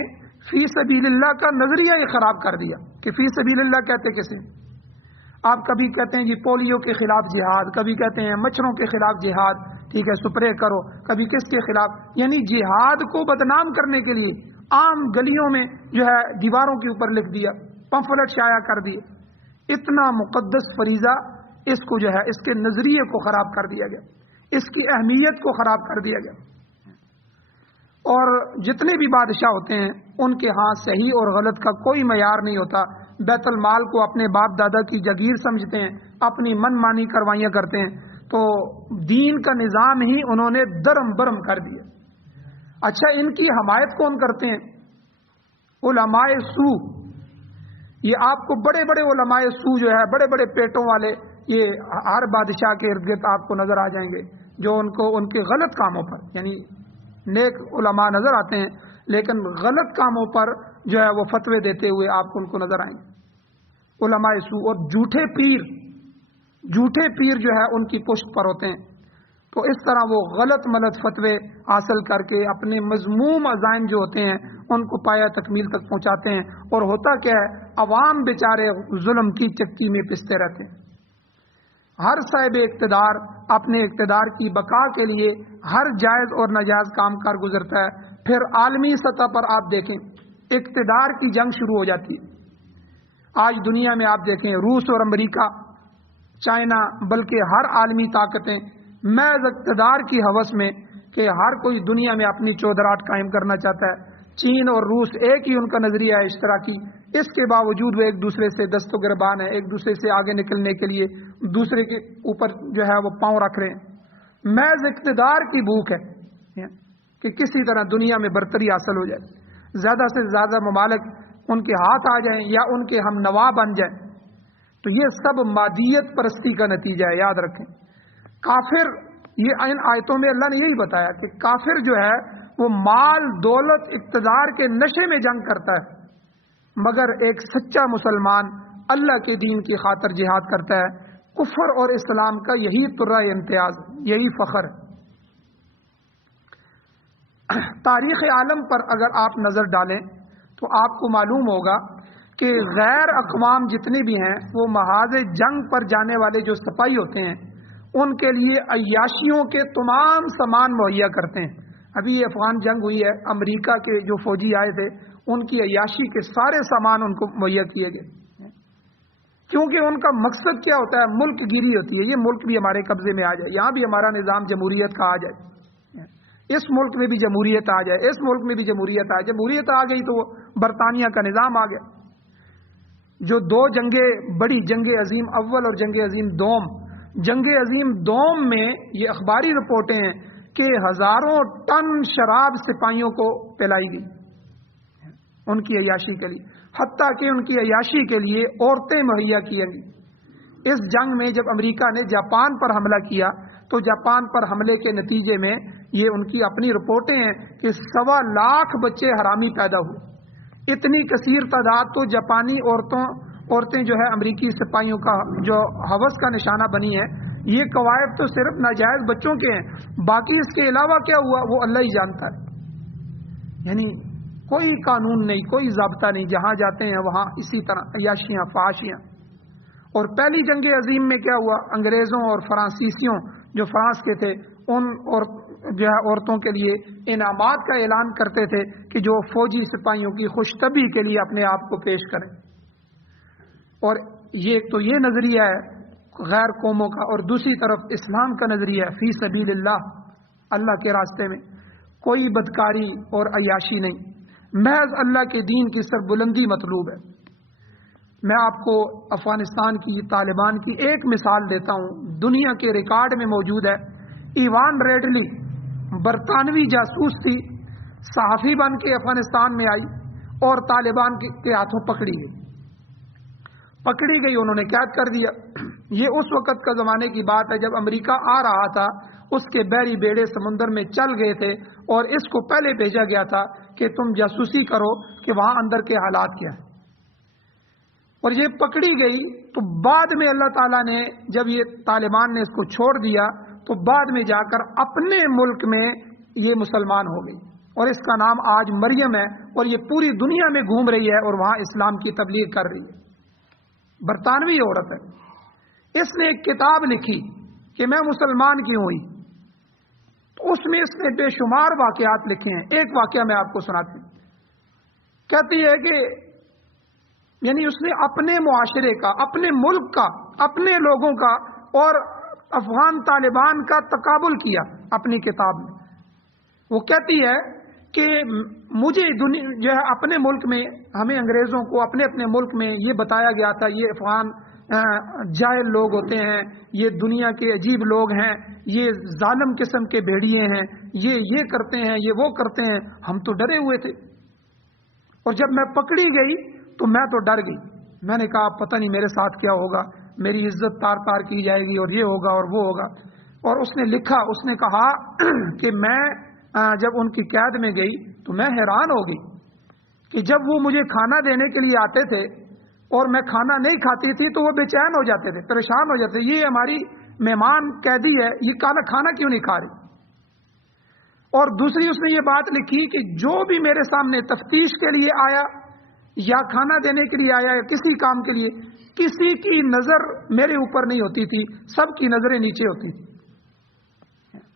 فی سبیل اللہ کا نظریہ یہ خراب کر دیا کہ فی سبیل اللہ کہتے کسے. آپ کبھی کہتے ہیں جی پولیو کے خلاف جہاد، کبھی کہتے ہیں مچھروں کے خلاف جہاد، ٹھیک ہے سپرے کرو، کبھی کس کے خلاف، یعنی جہاد کو بدنام کرنے کے لیے عام گلیوں میں جو ہے دیواروں کے اوپر لکھ دیا، پمفلٹ شائع کر دیے. اتنا مقدس فریضہ اس کو جو ہے اس کے نظریے کو خراب کر دیا گیا، اس کی اہمیت کو خراب کر دیا گیا. اور جتنے بھی بادشاہ ہوتے ہیں ان کے ہاں صحیح اور غلط کا کوئی معیار نہیں ہوتا. بیت المال کو اپنے باپ دادا کی جگیر سمجھتے ہیں، اپنی من مانی کروائیاں کرتے ہیں. تو دین کا نظام ہی انہوں نے درم برم کر دیا. اچھا ان کی حمایت کون کرتے ہیں؟ علماء سو. یہ آپ کو بڑے بڑے علماء سو جو ہے بڑے بڑے پیٹوں والے یہ ہر بادشاہ کے ارد گرد آپ کو نظر آ جائیں گے، جو ان کو ان کے غلط کاموں پر، یعنی نیک علماء نظر آتے ہیں لیکن غلط کاموں پر جو ہے وہ فتوے دیتے ہوئے آپ کو ان کو نظر آئیں گے. علماء سو اور جھوٹے پیر جو ہے ان کی پشت پر ہوتے ہیں. تو اس طرح وہ غلط ملت فتوے حاصل کر کے اپنے مذموم عزائم جو ہوتے ہیں ان کو پایا تکمیل تک پہنچاتے ہیں. اور ہوتا کیا ہے، عوام بیچارے ظلم کی چکی میں پستے رہتے ہیں. ہر صاحب اقتدار اپنے اقتدار کی بقا کے لیے ہر جائز اور ناجائز کام کر گزرتا ہے. پھر عالمی سطح پر آپ دیکھیں اقتدار کی جنگ شروع ہو جاتی ہے. آج دنیا میں آپ دیکھیں روس اور امریکہ، چائنا، بلکہ ہر عالمی طاقتیں محض اقتدار کی ہوس میں کہ ہر کوئی دنیا میں اپنی چودراہٹ قائم کرنا چاہتا ہے. چین اور روس ایک ہی ان کا نظریہ ہے اشتراکی، اس کے باوجود وہ ایک دوسرے سے دست و گریبان ہے، ایک دوسرے سے آگے نکلنے کے لیے دوسرے کے اوپر جو ہے وہ پاؤں رکھ رہے ہیں. محض اقتدار کی بھوک ہے کہ کسی طرح دنیا میں برتری حاصل ہو جائے، زیادہ سے زیادہ ممالک ان کے ہاتھ آ جائیں یا ان کے ہم نوا بن جائیں. تو یہ سب مادیت پرستی کا نتیجہ ہے، یاد رکھیں. کافر، یہ ان آیتوں میں اللہ نے یہی بتایا کہ کافر جو ہے وہ مال دولت اقتدار کے نشے میں جنگ کرتا ہے. مگر ایک سچا مسلمان اللہ کے دین کی خاطر جہاد کرتا ہے۔ کفر اور اسلام کا یہی طرہ امتیاز، یہی فخر ہے۔ تاریخ عالم پر اگر آپ نظر ڈالیں تو آپ کو معلوم ہوگا کہ غیر اقوام جتنے بھی ہیں وہ محاذ جنگ پر جانے والے جو سپاہی ہوتے ہیں ان کے لیے عیاشیوں کے تمام سامان مہیا کرتے ہیں۔ ابھی یہ افغان جنگ ہوئی ہے، امریکہ کے جو فوجی آئے تھے ان کی عیاشی کے سارے سامان ان کو مہیا کیے گئے، کیونکہ ان کا مقصد کیا ہوتا ہے؟ ملک گیری ہوتی ہے، یہ ملک بھی ہمارے قبضے میں آ جائے، یہاں بھی ہمارا نظام جمہوریت کا آ جائے، اس ملک میں بھی جمہوریت آ جائے، اس ملک میں بھی جمہوریت آ جائے۔ جمہوریت آ گئی تو وہ برطانیہ کا نظام آ گیا۔ جو دو جنگیں، بڑی جنگ عظیم اول اور جنگ عظیم دوم، جنگ عظیم دوم میں یہ اخباری رپورٹیں ہیں کہ ہزاروں ٹن شراب سپاہیوں کو پلائی گئی ان کی عیاشی کے لیے، حتیٰ کہ ان کی عیاشی کے لیے عورتیں مہیا کی گئی۔ اس جنگ میں جب امریکہ نے جاپان پر حملہ کیا تو جاپان پر حملے کے نتیجے میں یہ ان کی اپنی رپورٹیں ہیں کہ 1.25 لاکھ بچے حرامی پیدا ہوئے۔ اتنی کثیر تعداد تو جاپانی عورتیں جو ہے امریکی سپاہیوں کا جو ہوس کا نشانہ بنی ہے۔ یہ قواعد تو صرف ناجائز بچوں کے ہیں، باقی اس کے علاوہ کیا ہوا وہ اللہ ہی جانتا ہے۔ یعنی کوئی قانون نہیں، کوئی ضابطہ نہیں، جہاں جاتے ہیں وہاں اسی طرح عیاشیاں فحاشیاں۔ اور پہلی جنگ عظیم میں کیا ہوا؟ انگریزوں اور فرانسیسیوں جو فرانس کے تھے ان اور جو ہے عورتوں کے لیے انعامات کا اعلان کرتے تھے کہ جو فوجی سپاہیوں کی خوش طبعی کے لیے اپنے آپ کو پیش کریں۔ اور یہ تو یہ نظریہ ہے غیر قوموں کا، اور دوسری طرف اسلام کا نظریہ ہے فی سبیل اللہ، اللہ کے راستے میں کوئی بدکاری اور عیاشی نہیں، محض اللہ کے دین کی سربلندی مطلوب ہے۔ میں آپ کو افغانستان کی طالبان کی ایک مثال دیتا ہوں، دنیا کے ریکارڈ میں موجود ہے۔ ایوان ریڈلی برطانوی جاسوس تھی، صحافی بن کے افغانستان میں آئی اور طالبان کے ہاتھوں پکڑی گئی، انہوں نے قید کر دیا۔ یہ اس وقت کا زمانے کی بات ہے جب امریکہ آ رہا تھا، اس کے بحری بیڑے سمندر میں چل گئے تھے اور اس کو پہلے بھیجا گیا تھا کہ تم جاسوسی کرو کہ وہاں اندر کے حالات کیا ہیں، اور یہ پکڑی گئی۔ تو بعد میں اللہ تعالیٰ نے جب یہ طالبان نے اس کو چھوڑ دیا تو بعد میں جا کر اپنے ملک میں یہ مسلمان ہو گئی، اور اس کا نام آج مریم ہے، اور یہ پوری دنیا میں گھوم رہی ہے اور وہاں اسلام کی تبلیغ کر رہی ہے۔ برطانوی عورت ہے، اس نے ایک کتاب لکھی کہ میں مسلمان کیوں ہوئی، تو اس میں اس نے بے شمار واقعات لکھے ہیں۔ ایک واقعہ میں آپ کو سناتی ہوں۔ کہتی ہے کہ یعنی اس نے اپنے معاشرے کا، اپنے ملک کا، اپنے لوگوں کا اور افغان طالبان کا تقابل کیا اپنی کتاب میں۔ وہ کہتی ہے کہ مجھے جو ہے اپنے ملک میں، ہمیں انگریزوں کو اپنے ملک میں یہ بتایا گیا تھا یہ افغان جاہل لوگ ہوتے ہیں، یہ دنیا کے عجیب لوگ ہیں، یہ ظالم قسم کے بھیڑیے ہیں، یہ کرتے ہیں، یہ وہ کرتے ہیں، ہم تو ڈرے ہوئے تھے۔ اور جب میں پکڑی گئی تو میں تو ڈر گئی، میں نے کہا پتہ نہیں میرے ساتھ کیا ہوگا، میری عزت تار تار کی جائے گی اور یہ ہوگا اور وہ ہوگا۔ اور اس نے لکھا، اس نے کہا کہ میں جب ان کی قید میں گئی تو میں حیران ہو گئی کہ جب وہ مجھے کھانا دینے کے لیے آتے تھے اور میں کھانا نہیں کھاتی تھی تو وہ بے چین ہو جاتے تھے، پریشان ہو جاتے، یہ ہماری مہمان قیدی ہے، یہ کھانا کیوں نہیں کھا رہی۔ اور دوسری اس نے یہ بات لکھی کہ جو بھی میرے سامنے تفتیش کے لیے آیا یا کھانا دینے کے لیے آیا یا کسی کام کے لیے، کسی کی نظر میرے اوپر نہیں ہوتی تھی، سب کی نظریں نیچے ہوتی تھی۔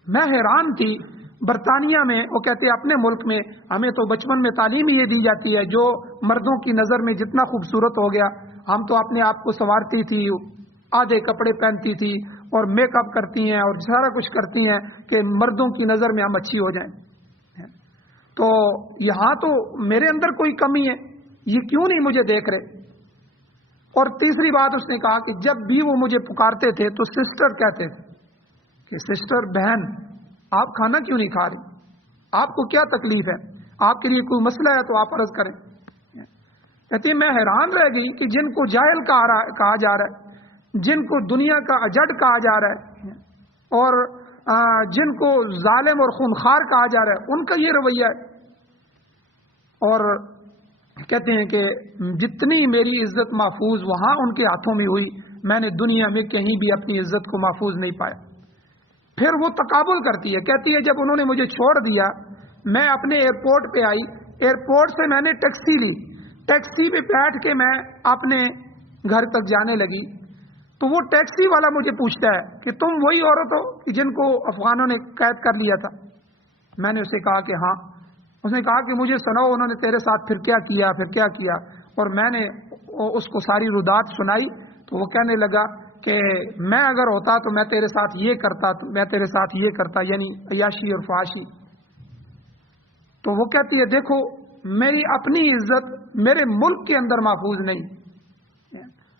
میں حیران تھی۔ برطانیہ میں وہ کہتے ہیں اپنے ملک میں ہمیں تو بچپن میں تعلیم یہ دی جاتی ہے جو مردوں کی نظر میں جتنا خوبصورت ہو گیا، ہم تو اپنے آپ کو سنوارتی تھی، آدھے کپڑے پہنتی تھی اور میک اپ کرتی ہیں اور سارا کچھ کرتی ہیں کہ مردوں کی نظر میں ہم اچھی ہو جائیں۔ تو یہاں تو میرے اندر کوئی کمی ہے، یہ کیوں نہیں مجھے دیکھ رہے۔ اور تیسری بات اس نے کہا کہ جب بھی وہ مجھے پکارتے تھے تو سسٹر کہتے تھے کہ سسٹر، بہن، آپ کھانا کیوں نہیں کھا رہی، آپ کو کیا تکلیف ہے، آپ کے لیے کوئی مسئلہ ہے تو آپ عرض کریں۔ کہتے ہیں میں حیران رہ گئی کہ جن کو جاہل کہا جا رہا ہے، جن کو دنیا کا اجڑ کہا جا رہا ہے اور جن کو ظالم اور خونخوار کہا جا رہا ہے، ان کا یہ رویہ ہے۔ اور کہتے ہیں کہ جتنی میری عزت محفوظ وہاں ان کے ہاتھوں میں ہوئی، میں نے دنیا میں کہیں بھی اپنی عزت کو محفوظ نہیں پایا۔ پھر وہ تقابل کرتی ہے، کہتی ہے جب انہوں نے مجھے چھوڑ دیا، میں اپنے ایئرپورٹ پہ آئی، ایئرپورٹ سے میں نے ٹیکسی لی، ٹیکسی پہ بیٹھ کے میں اپنے گھر تک جانے لگی، تو وہ ٹیکسی والا مجھے پوچھتا ہے کہ تم وہی عورت ہو کہ جن کو افغانوں نے قید کر لیا تھا؟ میں نے اسے کہا کہ ہاں۔ اس نے کہا کہ مجھے سناؤ انہوں نے تیرے ساتھ پھر کیا کیا؟ اور میں نے اس کو ساری ردات سنائی، تو وہ کہنے لگا کہ میں اگر ہوتا تو میں تیرے ساتھ یہ کرتا، یعنی عیاشی اور فحاشی۔ تو وہ کہتی ہے دیکھو میری اپنی عزت میرے ملک کے اندر محفوظ نہیں،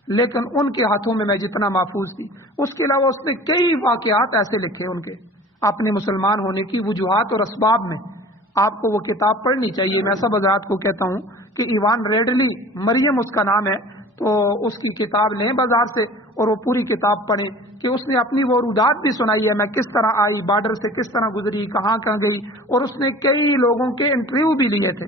لیکن ان کے ہاتھوں میں جتنا محفوظ تھی۔ اس کے علاوہ اس نے کئی واقعات ایسے لکھے ان کے اپنے مسلمان ہونے کی وجوہات اور اسباب میں۔ آپ کو وہ کتاب پڑھنی چاہیے، میں سب حضرات کو کہتا ہوں کہ ایوان ریڈلی، مریم اس کا نام ہے، تو اس کی کتاب لیں بازار سے اور وہ پوری کتاب پڑھیں کہ اس نے اپنی وہ ردات بھی سنائی ہے، میں کس طرح آئی، بارڈر سے کس طرح گزری، کہاں گئی، اور اس نے کئی لوگوں کے انٹرویو بھی لیے تھے۔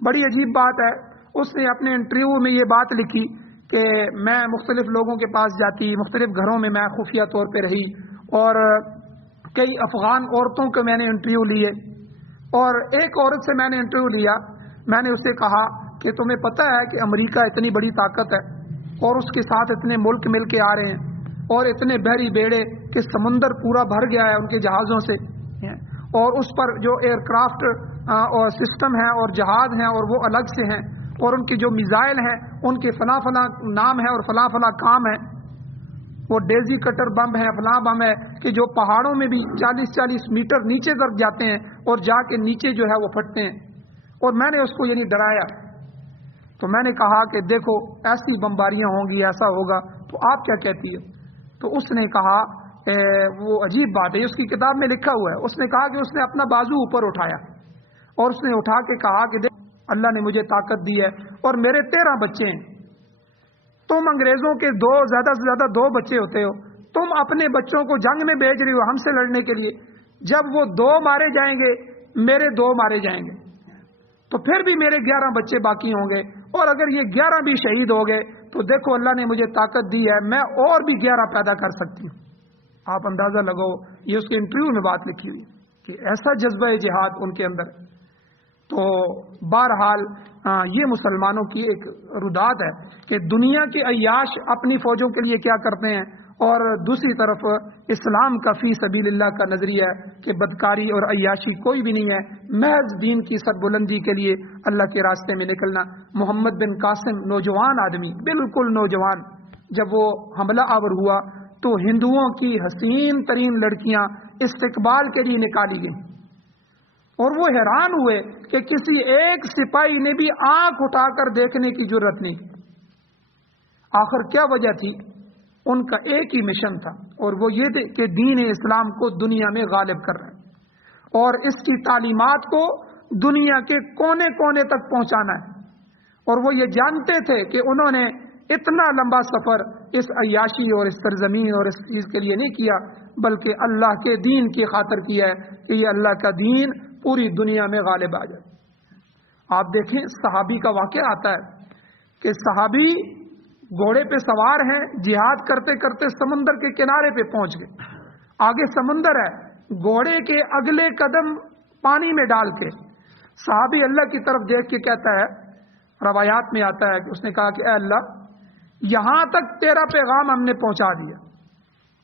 بڑی عجیب بات ہے، اس نے اپنے انٹرویو میں یہ بات لکھی کہ میں مختلف لوگوں کے پاس جاتی، مختلف گھروں میں میں خفیہ طور پہ رہی، اور کئی افغان عورتوں کے میں نے انٹرویو لیے، اور ایک عورت سے میں نے انٹرویو لیا، میں نے اسے کہا کہ تمہیں پتہ ہے کہ امریکہ اتنی بڑی طاقت ہے اور اس کے ساتھ اتنے ملک مل کے آ رہے ہیں، اور اتنے بحری بیڑے کہ سمندر پورا بھر گیا ہے ان کے جہازوں سے، اور اس پر جو ایئر کرافٹ اور سسٹم ہیں اور جہاز ہیں اور وہ الگ سے ہیں، اور ان کی جو میزائل ہیں ان کے فلاں فلاں نام ہے اور فلاں فلاں کام ہے، وہ ڈیزی کٹر بم ہے، فلاں بم ہے کہ جو پہاڑوں میں بھی 40-40 میٹر نیچے تک جاتے ہیں اور جا کے نیچے جو ہے وہ پھٹتے ہیں۔ اور میں نے اس کو یعنی ڈرایا، تو میں نے کہا کہ دیکھو ایسی بمباریاں ہوں گی، ایسا ہوگا، تو آپ کیا کہتی ہے؟ تو اس نے کہا وہ عجیب بات ہے، اس کی کتاب میں لکھا ہوا ہے، اس نے کہا کہ اس نے اپنا بازو اوپر اٹھایا اور اس نے اٹھا کے کہا کہ دیکھ اللہ نے مجھے طاقت دی ہے اور میرے 13 بچے ہیں، تم انگریزوں کے زیادہ سے زیادہ 2 بچے ہوتے ہو، تم اپنے بچوں کو جنگ میں بھیج رہی ہو ہم سے لڑنے کے لیے، جب وہ 2 مارے جائیں گے میرے 2 مارے جائیں گے، تو پھر بھی میرے 11 بچے باقی ہوں گے، اور اگر یہ 11 بھی شہید ہو گئے تو دیکھو اللہ نے مجھے طاقت دی ہے، میں اور بھی 11 پیدا کر سکتی ہوں۔ آپ اندازہ لگاؤ، یہ اس کے انٹرویو میں بات لکھی ہوئی کہ ایسا جذبہ جہاد ان کے اندر۔ تو بہرحال یہ مسلمانوں کی ایک ردات ہے کہ دنیا کے عیاش اپنی فوجوں کے لیے کیا کرتے ہیں، اور دوسری طرف اسلام کا فی سبیل اللہ کا نظریہ ہے کہ بدکاری اور عیاشی کوئی بھی نہیں ہے، محض دین کی سربلندی کے لیے اللہ کے راستے میں نکلنا۔ محمد بن قاسم نوجوان آدمی، بالکل نوجوان، جب وہ حملہ آور ہوا تو ہندوؤں کی حسین ترین لڑکیاں استقبال کے لیے نکالی گئیں، اور وہ حیران ہوئے کہ کسی ایک سپاہی نے بھی آنکھ اٹھا کر دیکھنے کی جرت نہیں۔ آخر کیا وجہ تھی؟ ان کا ایک ہی مشن تھا، اور وہ یہ تھے کہ دین اسلام کو دنیا میں غالب کر رہے ہیں اور اس کی تعلیمات کو دنیا کے کونے کونے تک پہنچانا ہے، اور وہ یہ جانتے تھے کہ انہوں نے اتنا لمبا سفر اس عیاشی اور اس سرزمین اور اس چیز کے لیے نہیں کیا، بلکہ اللہ کے دین کی خاطر کیا ہے کہ یہ اللہ کا دین پوری دنیا میں غالب آ جائے۔ آپ دیکھیں صحابی کا واقعہ آتا ہے کہ صحابی گھوڑے پہ سوار ہیں، جہاد کرتے کرتے سمندر کے کنارے پہ پہنچ گئے، آگے سمندر ہے، گھوڑے کے اگلے قدم پانی میں ڈال کے صحابی اللہ کی طرف دیکھ کے کہتا ہے، روایات میں آتا ہے کہ اس نے کہا کہ اے اللہ، یہاں تک تیرا پیغام ہم نے پہنچا دیا،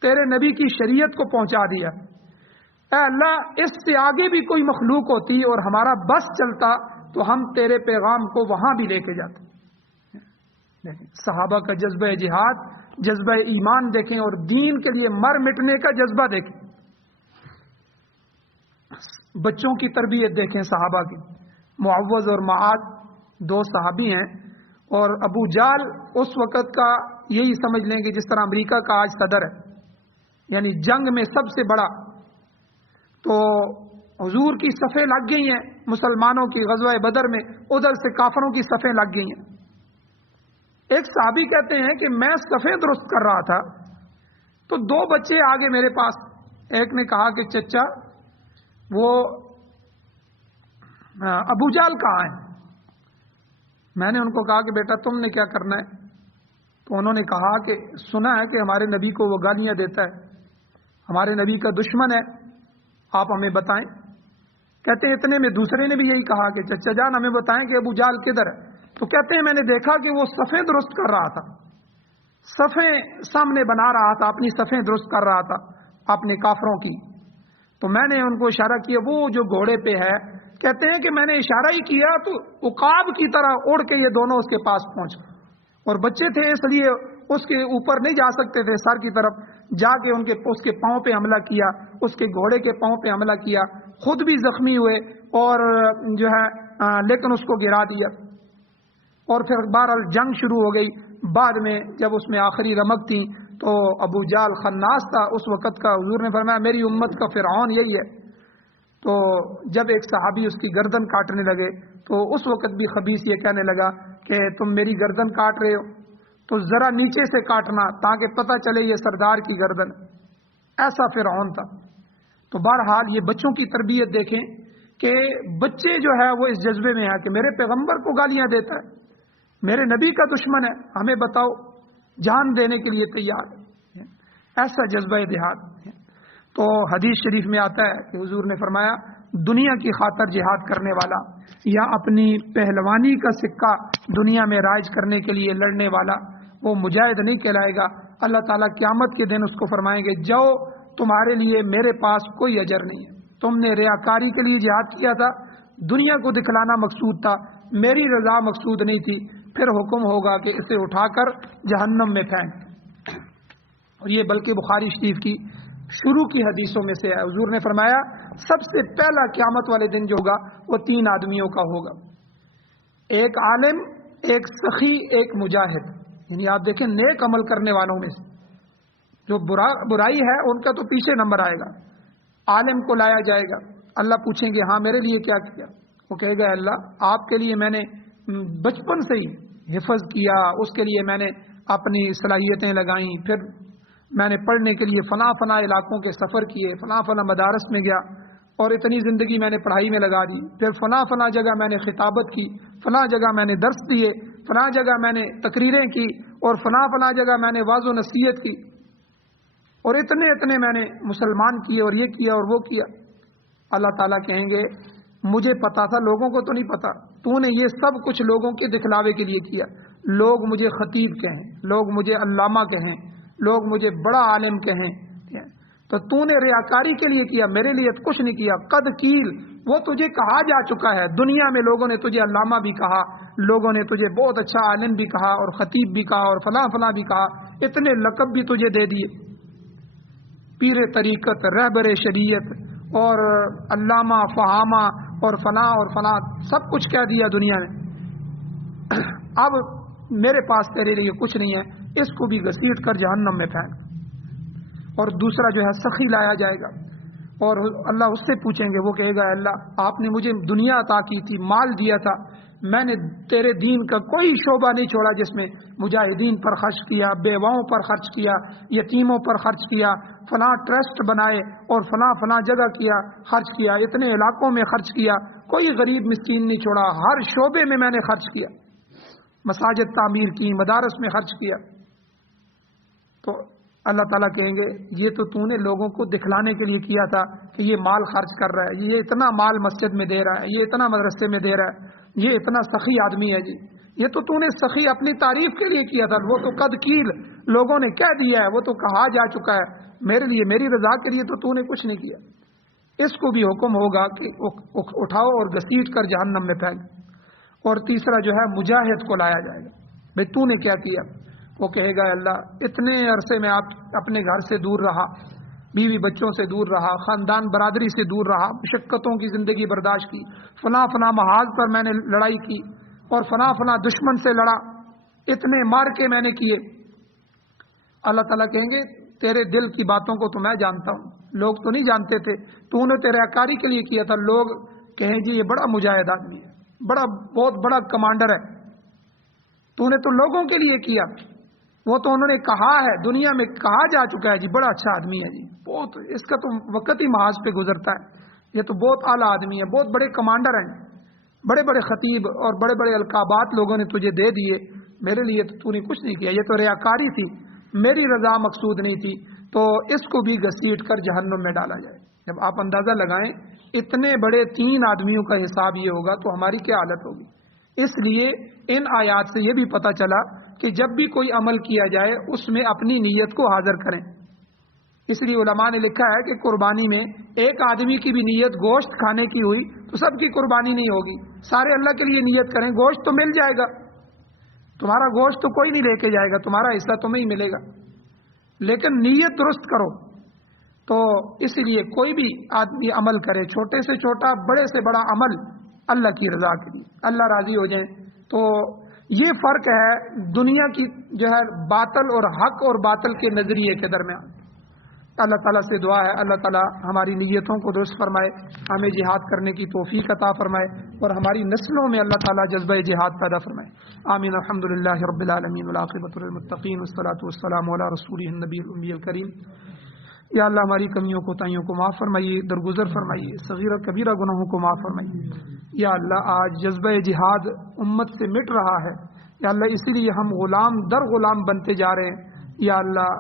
تیرے نبی کی شریعت کو پہنچا دیا، اے اللہ اس سے آگے بھی کوئی مخلوق ہوتی اور ہمارا بس چلتا تو ہم تیرے پیغام کو وہاں بھی لے کے جاتے۔ صحابہ کا جذبہ جہاد، جذبہ ایمان دیکھیں، اور دین کے لیے مر مٹنے کا جذبہ دیکھیں۔ بچوں کی تربیت دیکھیں صحابہ کی، معوذ اور معاذ 2 صحابی ہیں، اور ابو جال اس وقت کا یہی سمجھ لیں کہ جس طرح امریکہ کا آج صدر ہے، یعنی جنگ میں سب سے بڑا۔ تو حضور کی صفیں لگ گئی ہیں مسلمانوں کی غزوہ بدر میں، ادھر سے کافروں کی صفیں لگ گئی ہیں۔ ایک صحابی کہتے ہیں کہ میں صفیں درست کر رہا تھا تو 2 بچے آگے میرے پاس، ایک نے کہا کہ چچا وہ ابو جال کہاں ہے؟ میں نے ان کو کہا کہ بیٹا تم نے کیا کرنا ہے؟ تو انہوں نے کہا کہ سنا ہے کہ ہمارے نبی کو وہ گالیاں دیتا ہے، ہمارے نبی کا دشمن ہے، آپ ہمیں بتائیں۔ کہتے ہیں اتنے میں دوسرے نے بھی یہی کہا کہ چچا جان ہمیں بتائیں کہ ابو جہل کدھر ہے؟ تو کہتے ہیں میں نے دیکھا کہ وہ صفیں درست کر رہا تھا، صفیں سامنے بنا رہا تھا، اپنی صفیں درست کر رہا تھا اپنے کافروں کی۔ تو میں نے ان کو اشارہ کیا، وہ جو گھوڑے پہ ہے، کہتے ہیں کہ میں نے اشارہ ہی کیا تو عقاب کی طرح اڑ کے یہ دونوں اس کے پاس پہنچ گئے، اور بچے تھے اس لیے اس کے اوپر نہیں جا سکتے تھے، سر کی طرف جا کے اس کے پاؤں پہ حملہ کیا، اس کے گھوڑے کے پاؤں پہ حملہ کیا، خود بھی زخمی ہوئے اور جو ہے لیکن اس کو گرا دیا، اور پھر بہرحال جنگ شروع ہو گئی۔ بعد میں جب اس میں آخری رمق تھی تو ابو جہل خناس تھا اس وقت کا، حضور نے فرمایا میری امت کا فرعون یہی ہے۔ تو جب ایک صحابی اس کی گردن کاٹنے لگے تو اس وقت بھی خبیث یہ کہنے لگا کہ تم میری گردن کاٹ رہے ہو تو ذرا نیچے سے کاٹنا تاکہ پتہ چلے یہ سردار کی گردن، ایسا فرعون تھا۔ تو بہرحال یہ بچوں کی تربیت دیکھیں کہ بچے جو ہے وہ اس جذبے میں ہے کہ میرے پیغمبر کو گالیاں دیتا ہے، میرے نبی کا دشمن ہے، ہمیں بتاؤ، جان دینے کے لیے تیار ہے، ایسا جذبہ دیہات ہے۔ تو حدیث شریف میں آتا ہے کہ حضور نے فرمایا دنیا کی خاطر جہاد کرنے والا یا اپنی پہلوانی کا سکہ دنیا میں رائج کرنے کے لیے لڑنے والا وہ مجاہد نہیں کہلائے گا۔ اللہ تعالیٰ قیامت کے دن اس کو فرمائیں گے جاؤ تمہارے لیے میرے پاس کوئی اجر نہیں ہے، تم نے ریاکاری کے لیے جہاد کیا تھا، دنیا کو دکھلانا مقصود تھا، میری رضا مقصود نہیں تھی، پھر حکم ہوگا کہ اسے اٹھا کر جہنم میں پھینک۔ اور یہ بلکہ بخاری شریف کی شروع کی حدیثوں میں سے ہے۔ حضور نے فرمایا سب سے پہلا قیامت والے دن جو ہوگا وہ 3 آدمیوں کا ہوگا، ایک عالم، ایک سخی، ایک مجاہد۔ یعنی آپ دیکھیں نیک عمل کرنے والوں میں سے جو برائی ہے ان کا تو پیچھے نمبر آئے گا۔ عالم کو لایا جائے گا، اللہ پوچھیں گے ہاں میرے لیے کیا کیا؟ وہ کہے گا اللہ آپ کے لیے میں نے بچپن سے ہی حفظ کیا، اس کے لیے میں نے اپنی صلاحیتیں لگائیں، پھر میں نے پڑھنے کے لیے فلاں فلاں علاقوں کے سفر کیے، فلاں فلاں مدارس میں گیا اور اتنی زندگی میں نے پڑھائی میں لگا دی، پھر فلاں فلاں جگہ میں نے خطابت کی، فلاں جگہ میں نے درس دیے، فلاں جگہ میں نے تقریریں کی، اور فلاں فلاں جگہ میں نے واعظ و نصیحت کی، اور اتنے اتنے میں نے مسلمان کیے اور یہ کیا اور وہ کیا۔ اللہ تعالیٰ کہیں گے مجھے پتا تھا، لوگوں کو تو نہیں پتا، تو نے یہ سب کچھ لوگوں کے دکھلاوے کے لیے کیا، لوگ مجھے خطیب کہیں، لوگ مجھے علامہ کہیں، لوگ مجھے بڑا عالم کہیں، تو نے ریاکاری کے لیے کیا، میرے لیے کچھ نہیں کیا۔ قد کیل، وہ تجھے کہا جا چکا ہے، دنیا میں لوگوں نے تجھے علامہ بھی کہا، لوگوں نے تجھے بہت اچھا عالم بھی کہا اور خطیب بھی کہا اور فلاں فلاں بھی کہا، اتنے لقب بھی تجھے دے دیے، پیر طریقت، رہبر شریعت اور علامہ فہامہ اور فلاں سب کچھ کہہ دیا دنیا نے۔ اب میرے پاس تیرے لیے کچھ نہیں ہے، اس کو بھی گھسیٹ کر جہنم میں پھینک۔ اور دوسرا جو ہے سخی لایا جائے گا اور اللہ اس سے پوچھیں گے، وہ کہے گا اللہ آپ نے مجھے دنیا عطا کی تھی، مال دیا تھا، میں نے تیرے دین کا کوئی شعبہ نہیں چھوڑا جس میں مجاہدین پر خرچ کیا، بیواؤں پر خرچ کیا، یتیموں پر خرچ کیا، فلاں ٹرسٹ بنائے اور فلاں فلاں جگہ کیا خرچ کیا، اتنے علاقوں میں خرچ کیا، کوئی غریب مسکین نہیں چھوڑا، ہر شعبے میں نے خرچ کیا، مساجد تعمیر کی، مدارس میں خرچ کیا۔ تو اللہ تعالیٰ کہیں گے یہ تو نے لوگوں کو دکھلانے کے لیے کیا تھا کہ یہ مال خرچ کر رہا ہے، یہ اتنا مال مسجد میں دے رہا ہے، یہ اتنا مدرسے میں دے رہا ہے، یہ اتنا سخی آدمی ہے جی، یہ تو نے سخی اپنی تعریف کے لیے کیا تھا، وہ تو قد کیل لوگوں نے کہہ دیا ہے، وہ تو کہا جا چکا ہے، میرے لیے میری رضا کے لیے تو نے کچھ نہیں کیا۔ اس کو بھی حکم ہوگا کہ اٹھاؤ اور گھسیٹ کر جہنم میں پھینک۔ اور تیسرا جو ہے مجاہد کو لایا جائے گا، بھائی تو نے کیا کیا؟ وہ کہے گا اللہ اتنے عرصے میں آپ اپنے گھر سے دور رہا، بیوی بچوں سے دور رہا، خاندان برادری سے دور رہا، مشقتوں کی زندگی برداشت کی، فلاں فلاں محاذ پر میں نے لڑائی کی اور فلاں فلاں دشمن سے لڑا، اتنے مارکے میں نے کیے۔ اللہ تعالیٰ کہیں گے تیرے دل کی باتوں کو تو میں جانتا ہوں، لوگ تو نہیں جانتے تھے، تو نے تیرے عکاری کے لیے کیا تھا، لوگ کہیں جی یہ بڑا مجاہد آدمی ہے، بہت بڑا کمانڈر ہے، تو نے تو لوگوں کے لیے کیا، وہ تو انہوں نے کہا ہے، دنیا میں کہا جا چکا ہے جی بڑا اچھا آدمی ہے جی، بہت اس کا تو وقت ہی محاذ پہ گزرتا ہے، یہ تو بہت اعلیٰ آدمی ہے، بہت بڑے کمانڈر ہیں۔ بڑے بڑے خطیب اور بڑے بڑے القابات لوگوں نے تجھے دے دیے، میرے لیے تو نے کچھ نہیں کیا، یہ تو ریاکاری تھی، میری رضا مقصود نہیں تھی، تو اس کو بھی گھسیٹ کر جہنم میں ڈالا جائے۔ جب آپ اندازہ لگائیں اتنے بڑے 3 آدمیوں کا حساب یہ ہوگا تو ہماری کیا حالت ہوگی۔ اس لیے ان آیات سے یہ بھی پتہ چلا کہ جب بھی کوئی عمل کیا جائے اس میں اپنی نیت کو حاضر کریں۔ اس لیے علماء نے لکھا ہے کہ قربانی میں ایک آدمی کی بھی نیت گوشت کھانے کی ہوئی تو سب کی قربانی نہیں ہوگی، سارے اللہ کے لیے نیت کریں، گوشت تو مل جائے گا، تمہارا گوشت تو کوئی نہیں لے کے جائے گا، تمہارا حصہ تمہیں ہی ملے گا، لیکن نیت درست کرو۔ تو اس لیے کوئی بھی آدمی عمل کرے، چھوٹے سے چھوٹا بڑے سے بڑا عمل اللہ کی رضا کے لیے، اللہ راضی ہو جائیں۔ تو یہ فرق ہے دنیا کی جو ہے باطل اور حق اور باطل کے نظریے کے درمیان۔ اللہ تعالیٰ سے دعا ہے اللہ تعالیٰ ہماری نیتوں کو درست فرمائے، ہمیں جہاد کرنے کی توفیق عطا فرمائے اور ہماری نسلوں میں اللہ تعالیٰ جذبہ جہاد پیدا فرمائے۔ آمین۔ الحمدللہ رب العالمین والعاقبۃ للمتقین والصلاۃ والسلام علی رسولہ النبی الأمی الکریم۔ یا اللہ ہماری کمیوں کو تائیوں کو معاف فرمائیے، درگزر فرمائیے، صغیر اور کبیرہ گناہوں کو معاف فرمائیے۔ یا اللہ آج جذبہ جہاد امت سے مٹ رہا ہے، یا اللہ اسی لیے ہم غلام در غلام بنتے جا رہے ہیں۔ یا اللہ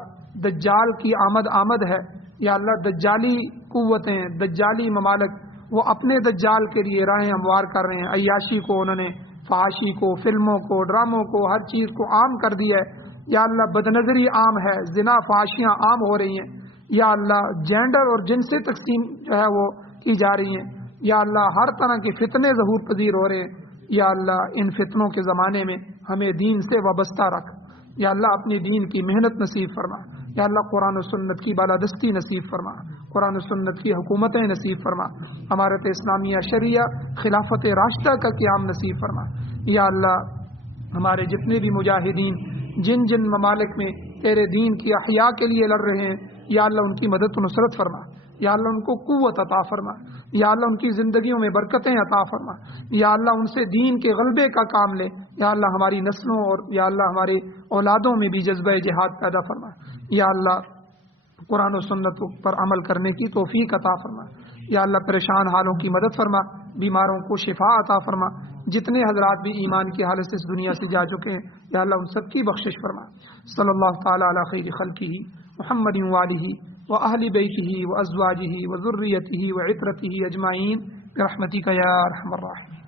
دجال کی آمد ہے، یا اللہ دجالی قوتیں، دجالی ممالک وہ اپنے دجال کے لیے راہیں ہموار کر رہے ہیں۔ عیاشی کو انہوں نے، فحاشی کو، فلموں کو، ڈراموں کو، ہر چیز کو عام کر دیا ہے۔ یا اللہ بدنظری عام ہے، زنا فحاشیاں عام ہو رہی ہیں۔ یا اللہ جینڈر اور جنسی تقسیم جو ہے وہ کی جا رہی ہیں۔ یا اللہ ہر طرح کے فتنے ظہور پذیر ہو رہے ہیں۔ یا اللہ ان فتنوں کے زمانے میں ہمیں دین سے وابستہ رکھ۔ یا اللہ اپنی دین کی محنت نصیب فرما۔ یا اللہ قرآن و سنت کی بالادستی نصیب فرما، قرآن و سنت کی حکومتیں نصیب فرما، امارت اسلامیہ شریعہ خلافت راشدہ کا قیام نصیب فرما۔ یا اللہ ہمارے جتنے بھی مجاہدین جن جن ممالک میں تیرے دین کی احیاء کے لیے لڑ رہے ہیں، یا اللہ ان کی مدد و نصرت فرما۔ یا اللہ ان کو قوت عطا فرما۔ یا اللہ ان کی زندگیوں میں برکتیں عطا فرما۔ یا اللہ ان سے دین کے غلبے کا کام لے۔ یا اللہ ہماری نسلوں اور یا اللہ ہمارے اولادوں میں بھی جذبہ جہاد پیدا فرما۔ یا اللہ قرآن و سنت پر عمل کرنے کی توفیق عطا فرما۔ یا اللہ پریشان حالوں کی مدد فرما، بیماروں کو شفا عطا فرما۔ جتنے حضرات بھی ایمان کی حالت سے اس دنیا سے جا چکے ہیں یا اللہ ان سب کی بخشش فرما۔ صلی اللہ تعالی علی خیر خلقہ محمد وآلہ وأہل بیتہ وازواجہ وذریتہ وعترتہ اجمعین برحمتک یا ارحم الراحمین۔